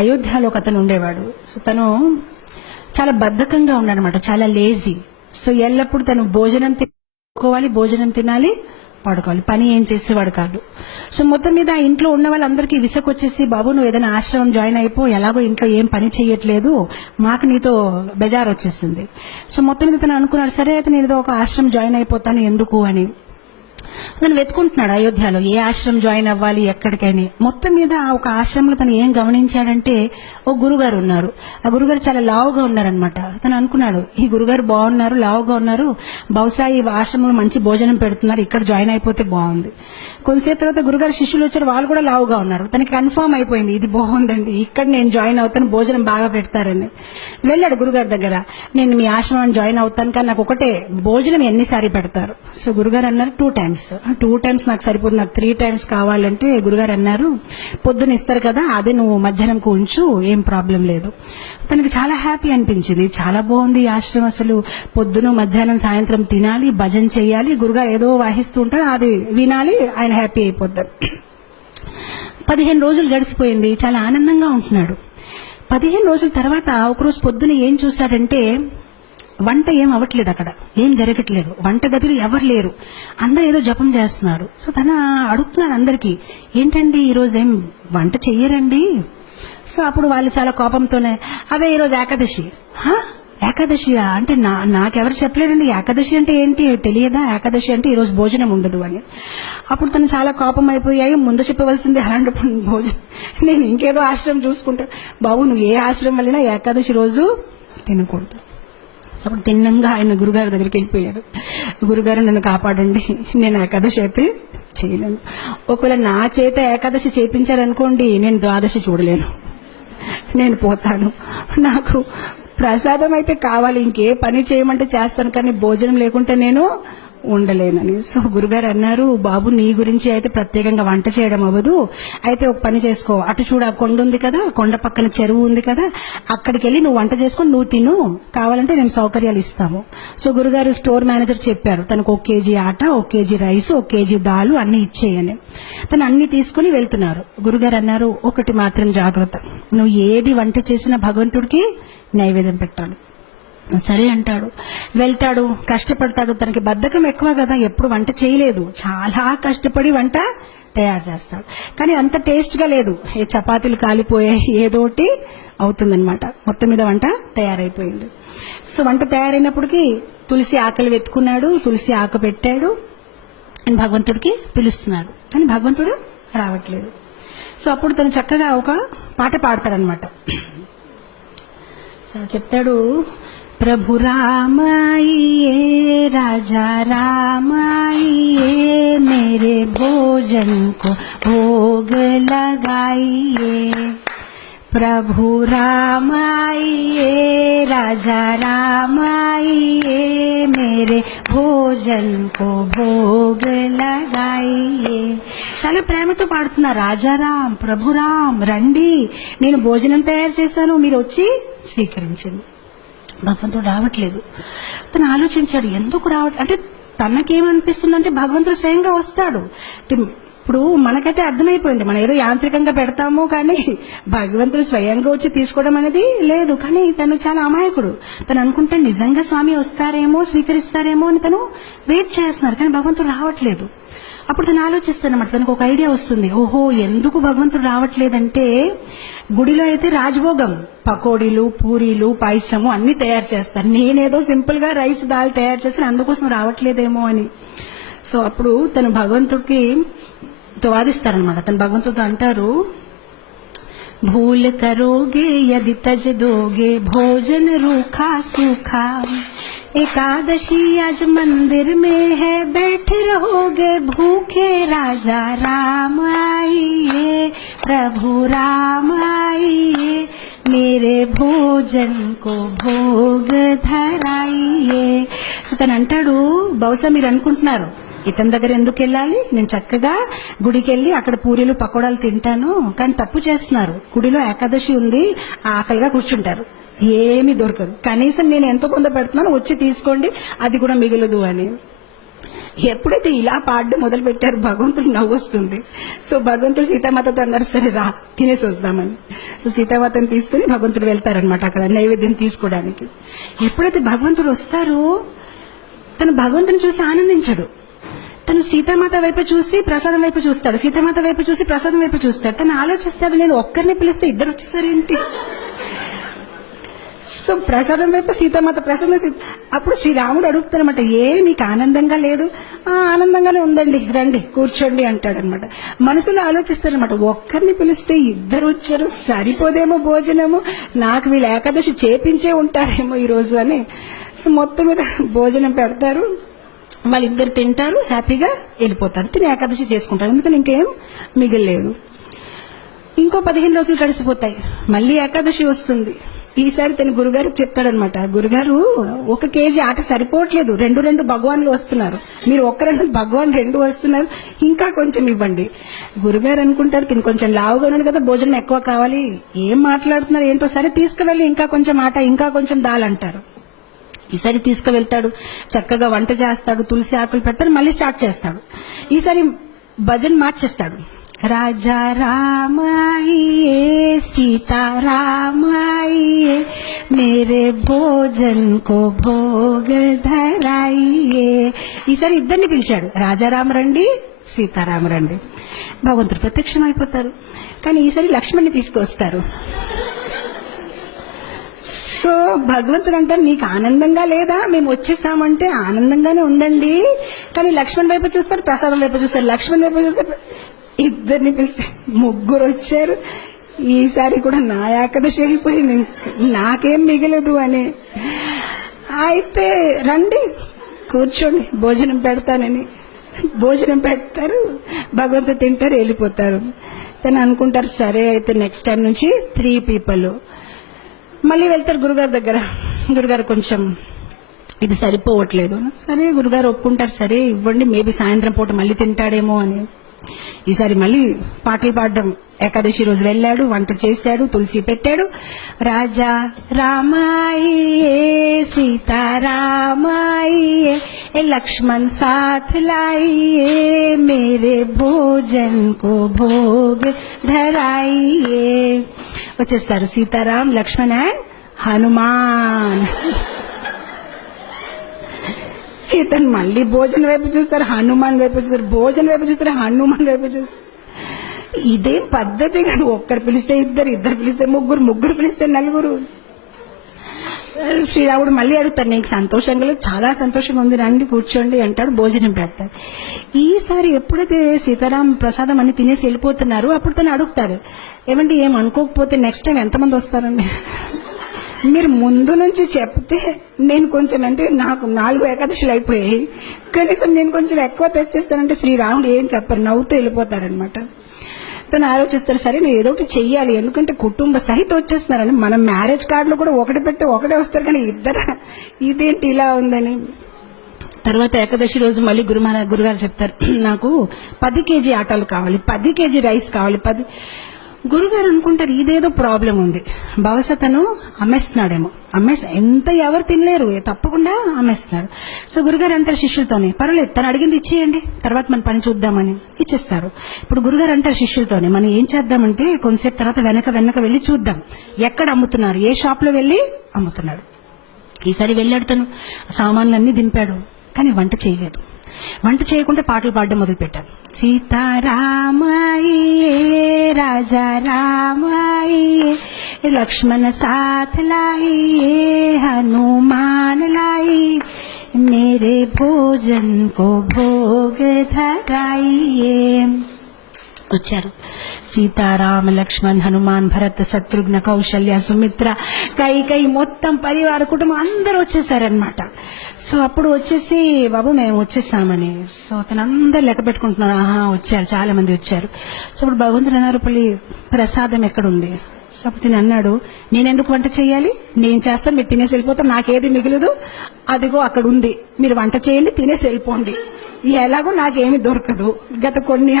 అయోధ్యలో ఒక అతను ఉండేవాడు. సో తను చాలా బద్ధకంగా ఉన్నాడనమాట, చాలా లేజీ. సో ఎల్లప్పుడు తను భోజనం తినుకోవాలి, భోజనం తినాలి, పడుకోవాలి, పని ఏం చేసేవాడు కాదు. సో మొత్తం మీద ఆ ఇంట్లో ఉన్న వాళ్ళందరికీ విసుకొచ్చేసి, బాబు నువ్వు ఏదైనా ఆశ్రమం జాయిన్ అయిపో, ఎలాగో ఇంట్లో ఏం పని చేయట్లేదు, మాకు నీతో బెజార్ వచ్చేసింది. సో మొత్తం మీద తను అనుకున్నాడు, సరే అయితే నేను ఏదో ఒక ఆశ్రమం జాయిన్ అయిపోతాను ఎందుకు అని. తను వెతుకుంటున్నాడు అయోధ్యలో ఏ ఆశ్రమం జాయిన్ అవ్వాలి ఎక్కడికైనా. మొత్తం మీద ఒక ఆశ్రమంలో తను ఏం గమనించాడంటే, ఓ గురుగారు ఉన్నారు. ఆ గురుగారు చాలా లావుగా ఉన్నారనమాట. తను అనుకున్నాడు, ఈ గురుగారు బాగున్నారు, లావుగా ఉన్నారు, బహుశా ఈ ఆశ్రమంలో మంచి భోజనం పెడుతున్నారు, ఇక్కడ జాయిన్ అయిపోతే బాగుంది. కొంతసేపు తర్వాత గురుగారు శిష్యులు వచ్చారు, వాళ్ళు కూడా లావుగా ఉన్నారు. తనకి కన్ఫర్మ్ అయిపోయింది, ఇది బాగుందండి, ఇక్కడ నేను జాయిన్ అవుతాను, భోజనం బాగా పెడతారని. వెళ్ళాడు గురుగారి దగ్గర, నేను మీ ఆశ్రమాన్ని జాయిన్ అవుతాను, కానీ నాకు ఒకటే, భోజనం ఎన్నిసారి పెడతారు? సో గురుగారు అన్నారు 2 times. 2 times నాకు సరిపోతుంది, నాకు 3 times కావాలంటే గురుగారు అన్నారు, పొద్దున ఇస్తారు కదా, అదే నువ్వు మధ్యాహ్నంకు ఉంచు, ఏం ప్రాబ్లం లేదు. తనకి చాలా హ్యాపీ అనిపించింది, చాలా బాగుంది ఈ ఆశ్రమం, అసలు పొద్దున మధ్యాహ్నం సాయంత్రం తినాలి, భజన చేయాలి, గురుగారు ఏదో వాహిస్తూ ఉంటారు, అది వినాలి, ఆయన హ్యాపీ అయిపోతారు. 15 రోజులు గడిచిపోయింది, చాలా ఆనందంగా ఉంటున్నాడు. 15 రోజుల తర్వాత ఒకరోజు పొద్దున ఏం చూశాడంటే, వంట ఏం అవ్వట్లేదు, అక్కడ ఏం జరగట్లేదు, వంట గదిలో ఎవరు లేరు, అందరు ఏదో జపం చేస్తున్నారు. సో తన అడుగుతున్నాడు అందరికీ, ఏంటండి ఈరోజు ఏం వంట చెయ్యరండి? సో అప్పుడు వాళ్ళు చాలా కోపంతోనే, అవే ఈరోజు ఏకాదశి. ఏకాదశియా అంటే నాకెవరు చెప్పలేదండి, ఏకాదశి అంటే ఏంటి తెలియదా, ఏకాదశి అంటే ఈరోజు భోజనం ఉండదు అని. అప్పుడు తను చాలా కోపం అయిపోయాయి, ముందు చెప్పవలసింది అలాంటి భోజనం, నేను ఇంకేదో ఆశ్రమం చూసుకుంటాను. బాబు నువ్వు ఏ ఆశ్రమం వెళ్ళినా ఏకాదశి రోజు తినకూడదు. అప్పుడు తిన్నంగా ఆయన గురుగారి దగ్గరికి వెళ్ళిపోయారు, గురుగారు నన్ను కాపాడండి, నేను ఏకాదశి అయితే చేయలేను, ఒకవేళ నా చేత ఏకాదశి చేయించారనుకోండి, నేను ద్వాదశి చూడలేను, నేను పోతాను, నాకు ప్రసాదం అయితే కావాలి, ఇంకే పని చేయమంటే చేస్తాను, కానీ భోజనం లేకుంటే నేను ఉండలేనని. సో గురుగారు అన్నారు, బాబు నీ గురించి అయితే ప్రత్యేకంగా వంట చేయడం అవ్వదు, అయితే ఒక పని చేసుకో, అటు చూడ కొండ ఉంది కదా, కొండ పక్కన చెరువు ఉంది కదా, అక్కడికి వెళ్ళి నువ్వు వంట చేసుకొని నువ్వు తిను, కావాలంటే మేము సౌకర్యాలు ఇస్తాము. సో గురుగారు స్టోర్ మేనేజర్ చెప్పారు, తనకు 1 kg ఆట, 1 kg రైస్, 1 kg దాలు అన్ని ఇచ్చేయని. తను అన్ని తీసుకుని వెళ్తున్నారు. గురుగారు అన్నారు, ఒకటి మాత్రం జాగ్రత్త, నువ్వు ఏది వంట చేసినా భగవంతుడికి నైవేద్యం పెట్టాలి. సరే అంటాడు, వెళ్తాడు, కష్టపడతాడు. తనకి బద్ధకం ఎక్కువ కదా, ఎప్పుడు వంట చేయలేదు, చాలా కష్టపడి వంట తయారు చేస్తాడు, కానీ అంత టేస్ట్ గా లేదు, ఏ చపాతీలు కాలిపోయాయి, ఏదోటి అవుతుందన్నమాట. మొత్తం మీద వంట తయారైపోయింది. సో వంట తయారైనప్పటికీ తులసి ఆకలి వెతుకున్నాడు, తులసి ఆకు పెట్టాడు, భగవంతుడికి పిలుస్తున్నాడు, కానీ భగవంతుడు రావట్లేదు. సో అప్పుడు తను చక్కగా ఒక పాట పాడతాడనమాట. సో చెప్తాడు, प्रभु राम आइए, राजा राम आइए, मेरे भोजन को भोग लगाइए, प्रभु राम आइए, राजा राम आइए, मेरे भोजन को भोग लगाइए. చాలా ప్రేమతో పాడుతున్నా, రాజారాం ప్రభురాం రండి, నేను భోజనం తయారు చేశాను, మీరు వచ్చి స్వీకరించండి. భగవంతుడు రావట్లేదు. తను ఆలోచించాడు, ఎందుకు రావట్లేదు అంటే, తనకేమనిపిస్తుందంటే భగవంతుడు స్వయంగా వస్తాడు. ఇప్పుడు మనకైతే అర్థమైపోయింది, మనం ఏదో యాంత్రికంగా పెడతాము, కానీ భగవంతుడు స్వయంగా వచ్చి తీసుకోవడం అనేది లేదు. కానీ తను చాలా అమాయకుడు, తను అనుకుంటే నిజంగా స్వామి వస్తారేమో, స్వీకరిస్తారేమో అని తను వెయిట్ చేస్తున్నారు, కానీ భగవంతుడు రావట్లేదు. అప్పుడు తను ఆలోచిస్తానమాట, తనకు ఒక ఐడియా వస్తుంది, ఓహో ఎందుకు భగవంతుడు రావట్లేదంటే, గుడిలో అయితే రాజభోగం, పకోడీలు, పూరీలు, పాయసము అన్ని తయారు చేస్తారు, నేనేదో సింపుల్ గా రైస్ దాల్ తయారు చేస్తాను, అందుకోసం రావట్లేదేమో అని. సో అప్పుడు తను భగవంతుడికి వాదిస్తారనమాట. తను భగవంతుడితో అంటారు, భూల్ కరోగే యది తజ్ దోగే భోజన రూఖా సూఖా, एकादशी आज मंदिर में है, बैठे रहोगे भूखे, राजा राम आइए, प्रभु राम आइए, मेरे भोजन को भोग धराइए. సో తను అంటాడు, బహుశా మీరు అనుకుంటున్నారు ఇతని దగ్గర ఎందుకు వెళ్ళాలి, నేను చక్కగా గుడికి వెళ్ళి అక్కడ పూరీలు పకోడాలు తింటాను, కానీ తప్పు చేస్తున్నారు, గుడిలో ఏకాదశి ఉంది, ఆకలిగా కూర్చుంటారు, ఏమీ దొరకదు, కనీసం నేను ఎంతో కొంత పెడుతున్నాను, వచ్చి తీసుకోండి, అది కూడా మిగలదు అని. ఎప్పుడైతే ఇలా పాడడం మొదలు పెట్టారు భగవంతుడు నవ్వొస్తుంది. సో భగవంతుడు సీతామాతతో అన్నారు, సరే రా తినేసి వస్తామని. సో సీతామాతను తీసుకుని భగవంతుడు వెళ్తారనమాట అక్కడ నైవేద్యం తీసుకోవడానికి. ఎప్పుడైతే భగవంతుడు వస్తారో తను భగవంతుని చూసి ఆనందించడు. తను సీతామాత వైపు చూసి ప్రసాదం వైపు చూస్తాడు, సీతామాత వైపు చూసి ప్రసాదం వైపు చూస్తాడు. తను ఆలోచిస్తాడు, నేను ఒక్కరిని పిలిస్తే ఇద్దరు వచ్చేసారేంటి. సో ప్రసాదం వైపు సీతామాత, ప్రసాదం అప్పుడు శ్రీరాముడు అడుగుతారనమాట, ఏ నీకు ఆనందంగా లేదు? ఆనందంగానే ఉందండి, రండి కూర్చోండి అంటాడనమాట. మనసులో ఆలోచిస్తారనమాట, ఒక్కరిని పిలిస్తే ఇద్దరు వచ్చారు, సరిపోదేమో భోజనము, నాకు వీళ్ళు ఏకాదశి చేపించే ఉంటారేమో ఈరోజు అని. సో మొత్తం మీద భోజనం పెడతారు, వాళ్ళిద్దరు తింటారు, హ్యాపీగా వెళ్ళిపోతారు. తిని ఏకాదశి చేసుకుంటారు, ఎందుకని ఇంకేం మిగిలేదు. ఇంకో 15 రోజులు గడిచిపోతాయి, మళ్ళీ ఏకాదశి వస్తుంది. ఈసారి తన గురుగారికి చెప్తాడనమాట, గురుగారు 1 కేజీ ఆట సరిపోవట్లేదు, 2 భగవాన్లు వస్తున్నారు, మీరు 1 భగవాన్ 2 వస్తున్నారు, ఇంకా కొంచెం ఇవ్వండి. గురుగారు అనుకుంటారు, తిని కొంచెం లావుగా ఉన్నాడు కదా, భోజనం ఎక్కువ కావాలి, ఏం మాట్లాడుతున్నారు ఏంటో, సరే తీసుకువెళ్ళి ఇంకా కొంచెం ఆట, ఇంకా కొంచెం దాల్ అంటారు. ఈసారి తీసుకువెళ్తాడు, చక్కగా వంట చేస్తాడు, తులసి ఆకులు పెడతాడు, మళ్ళీ స్టార్ట్ చేస్తాడు. ఈసారి భజన్ మార్చేస్తాడు, రాజా రామాయియే సీతారామాయియే మేరే భోజన్ కో భోగ ధరాయియే. ఈసారి ఇద్దరిని పిలిచాడు, రాజారామ రండి, సీతారామ రండి. భగవంతుడు ప్రత్యక్షం అయిపోతారు. కానీ ఈసారి లక్ష్మణ్ని తీసుకొస్తారు. సో భగవంతుడు అంటారు, నీకు ఆనందంగా లేదా? మేము వచ్చేసామంటే ఆనందంగానే ఉందండి, కానీ లక్ష్మణ్ వైపు చూస్తారు, ప్రసాదం వైపు చూస్తారు, లక్ష్మణ్ వైపు చూస్తారు. ఇద్దరిని పిలిస్తే 3 వచ్చారు. ఈసారి కూడా నా ఏకాదశి అయిపోయింది, నాకేం మిగలదు అని. అయితే రండి కూర్చోండి భోజనం పెడతానని భోజనం పెడతారు, భగవంతుడు తింటారు, వెళ్ళిపోతారు. తను అనుకుంటారు, సరే అయితే నెక్స్ట్ టైం నుంచి 3 పీపుల్. మళ్ళీ వెళ్తారు గురుగారి దగ్గర, గురుగారు కొంచెం ఇది సరిపోవట్లేదు. సరే గురుగారు ఒప్పుకుంటారు, సరే ఇవ్వండి, మేబీ సాయంత్రం పూట మళ్ళీ తింటాడేమో అని. ఈసారి మళ్ళీ పాటలు పాడడం, ఏకాదశి రోజు వెళ్ళాడు, వంట చేశాడు, తులసి పెట్టాడు. రాజా రామాయియే సీతారామాయియే లక్ష్మణ్ సాథ్ లాయియే మేరే భోజన్ కో భోగ్ ధరాయియే. వచ్చేస్తారు సీతారాం, లక్ష్మణ్ అండ్ హనుమాన్. ఇతను మళ్ళీ భోజనం వైపు చూస్తారు, హనుమాన్ వైపు చూస్తారు, భోజనం వైపు చూస్తారు, హనుమాన్ వైపు చూస్తారు. ఇదేం పద్ధతి కాదు, ఒక్కరు పిలిస్తే ఇద్దరు, ఇద్దరు పిలిస్తే ముగ్గురు, ముగ్గురు పిలిస్తే 4. శ్రీరాముడు మళ్ళీ అడుగుతారు, నీకు సంతోషంగా లేదు? చాలా సంతోషంగా ఉంది, రండి కూర్చోండి అంటాడు, భోజనం పెడతారు. ఈసారి ఎప్పుడైతే సీతారాం ప్రసాదం అన్ని తినేసి వెళ్ళిపోతున్నారు, అప్పుడు తను అడుగుతారు, ఏమండి ఏం అనుకోకపోతే నెక్స్ట్ టైం ఎంతమంది వస్తారండి? మీరు ముందు నుంచి చెప్తే నేను కొంచెం, అంటే నాకు 4 ఏకాదశులు అయిపోయాయి, కనీసం నేను కొంచెం ఎక్కువ తెచ్చేస్తానంటే శ్రీరాముడు ఏం చెప్పరు, నవ్వుతూ వెళ్ళిపోతారనమాట. తను ఆలోచిస్తారు, సరే నేను ఏదో ఒకటి చెయ్యాలి, ఎందుకంటే కుటుంబ సహిత వచ్చేస్తున్నారని. మనం మ్యారేజ్ కార్డులో కూడా ఒకటి పెట్టి ఒకటే వస్తారు, కానీ ఇద్దరు ఇదేంటి ఇలా ఉందని. తర్వాత ఏకాదశి రోజు మళ్ళీ గురుగారు చెప్తారు, నాకు 10 కేజీ ఆటాలు కావాలి, 10 కేజీ రైస్ కావాలి. గురుగారు అనుకుంటారు, ఇదేదో ప్రాబ్లం ఉంది, బహుశా తను అమ్మేస్తున్నాడేమో, ఎంత ఎవరు తినలేరు, తప్పకుండా అమ్మేస్తున్నాడు. సో గురుగారు అంటారు శిష్యులతోనే, పర్వాలేదు తను అడిగింది ఇచ్చేయండి, తర్వాత మన పని చూద్దామని ఇచ్చేస్తారు. ఇప్పుడు గురుగారు అంటారు శిష్యులతోనే, మనం ఏం చేద్దామంటే కొంతసేపు తర్వాత వెనక వెళ్ళి చూద్దాం, ఎక్కడ అమ్ముతున్నారు, ఏ షాప్ లో వెళ్ళి అమ్ముతున్నాడు. ఈసారి వెళ్ళాడు, తను సామాన్లన్నీ దింపాడు, కానీ వంట చేయలేదు. వంట చేయకుండా పాటలు పాడడం మొదలు పెట్టారు. సీతారామాయియే రాజా రామాయియే లక్ష్మణ సాథ్ లాయియే హనుమాన్ లాయి మేరే భోజన్ కో భోగ ధరాయియే. వచ్చారు సీతారామ, లక్ష్మణ్, హనుమాన్, భరత్, శత్రుఘ్న, కౌశల్య, సుమిత్ర, కైకై, మొత్తం పరివార కుటుంబం అందరూ వచ్చేసారనమాట. సో అప్పుడు వచ్చేసి, బాబు మేము వచ్చేసామని. సో అతను అందరు లెక్క పెట్టుకుంటున్నారు, వచ్చారు, చాలా మంది వచ్చారు. సో ఇప్పుడు భగవంతుడు అన్నారు, ప్రసాదం ఎక్కడుంది? సో అప్పుడు నేను అన్నాడు, నేనెందుకు వంట చేయాలి, నేను చేస్తాను, మీరు తినేసి వెళ్ళిపోతాను, నాకేది మిగలదు, అదిగో అక్కడ ఉంది, మీరు వంట చేయండి, తినేసి వెళ్ళిపోండి. ఎలాగో నాకేమి దొరకదు, గత కొన్ని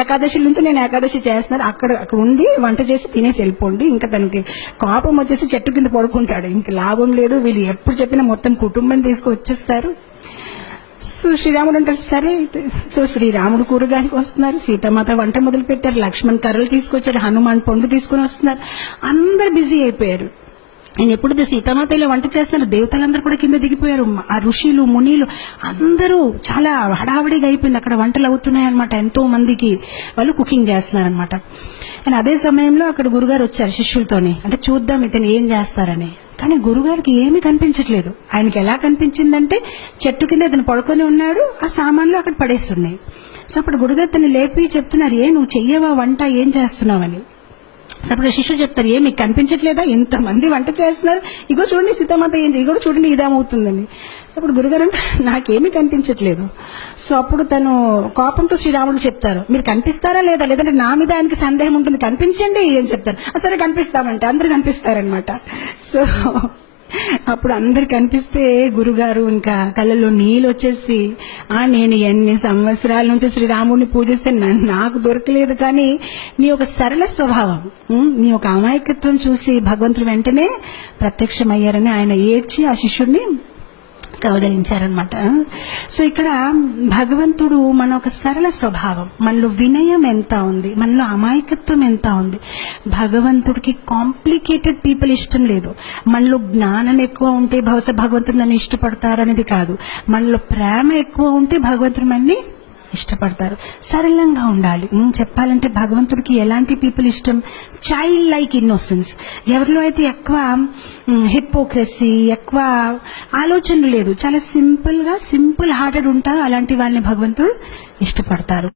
ఏకాదశి నుంచి నేను ఏకాదశి చేస్తున్నాను, అక్కడ ఉంది, వంట చేసి తినేసి వెళ్ళిపోండి. ఇంకా తనకి కోపం వచ్చేసి చెట్టు కింద పడుకుంటాడు, ఇంక లాభం లేదు, వీళ్ళు ఎప్పుడు చెప్పినా మొత్తం కుటుంబం తీసుకు వచ్చేస్తారు. సో శ్రీరాముడు అంటారు సరే అయితే. సో శ్రీరాముడు కూరగాయలకు వస్తున్నారు, సీతామాత వంట మొదలు పెట్టారు, లక్ష్మణ్ కర్రలు తీసుకొచ్చారు, హనుమాన్ పండు తీసుకుని వస్తున్నారు, అందరు బిజీ అయిపోయారు. నేను ఎప్పుడైతే సీతామాత ఇలా వంట చేస్తున్నారు, దేవతలందరూ కూడా కింద దిగిపోయారు, ఆ ఋషులు మునీలు అందరూ చాలా హడావిడిగా అయిపోయింది. అక్కడ వంటలు అవుతున్నాయి అనమాట, ఎంతో మందికి వాళ్ళు కుకింగ్ చేస్తున్నారనమాట. అండ్ అదే సమయంలో అక్కడ గురుగారు వచ్చారు శిష్యులతోని, అంటే చూద్దాం ఇతను ఏం చేస్తారని. కానీ గురుగారికి ఏమీ కనిపించట్లేదు. ఆయనకి ఎలా కనిపించిందంటే చెట్టు కింద ఇతను పడుకొని ఉన్నాడు, ఆ సామాన్లు అక్కడ పడేస్తున్నాయి. సో అప్పుడు గురుగారు తను లేపి చెప్తున్నారు, నువ్వు చెయ్యవా వంట, ఏం చేస్తున్నావని. అప్పుడు శిష్యుడు చెప్తారు, మీకు కనిపించట్లేదా, ఇంతమంది వంట చేస్తున్నారు, ఇగో చూడండి సీతామాత ఏం ఇగో చూడండి ఇదేమవుతుందని. అప్పుడు గురుగారు అంటే నాకేమీ కనిపించట్లేదు. సో అప్పుడు తను కోపంతో శ్రీరాముడు చెప్తారు, మీరు కనిపిస్తారా లేదా, లేదంటే నా మీద ఆయనకి సందేహం ఉంటుంది, కనిపించండి అని చెప్తారు. సరే కనిపిస్తామంటే అందరు కనిపిస్తారనమాట. సో అప్పుడు అందరు కనిపిస్తే గురుగారు ఇంకా కళ్ళలో నీళ్ళు వచ్చేసి, నేను ఎన్ని సంవత్సరాల నుంచి శ్రీరాముడిని పూజిస్తే నాకు దొరకలేదు, కానీ నీ ఒక సరళ స్వభావం, నీ ఒక అమాయకత్వం చూసి భగవంతుడు వెంటనే ప్రత్యక్షమయ్యారని ఆయన ఏడ్చి ఆ శిష్యుడిని కౌగలించారనమాట. సో ఇక్కడ భగవంతుడు మన ఒక సరళ స్వభావం, మనలో వినయం ఎంత ఉంది, మనలో అమాయకత్వం ఎంత ఉంది. భగవంతుడికి కాంప్లికేటెడ్ పీపుల్ ఇష్టం లేదు. మనలో జ్ఞానం ఎక్కువ ఉంటే బహుశా భగవంతుడు నన్ను ఇష్టపడతారు అనేది కాదు, మనలో ప్రేమ ఎక్కువ ఉంటే భగవంతుడు మనని ఇష్టపడతారు. సరళంగా ఉండాలి. చెప్పాలంటే భగవంతుడికి ఎలాంటి పీపుల్ ఇష్టం, చైల్డ్ లైక్ ఇన్నోసెన్స్. ఎవరిలో అయితే ఎక్కువ హిపోక్రసీ, ఎక్కువ ఆలోచనలు లేదు, చాలా సింపుల్ హార్టెడ్ ఉంటారు, అలాంటి వాళ్ళని భగవంతుడు ఇష్టపడతారు.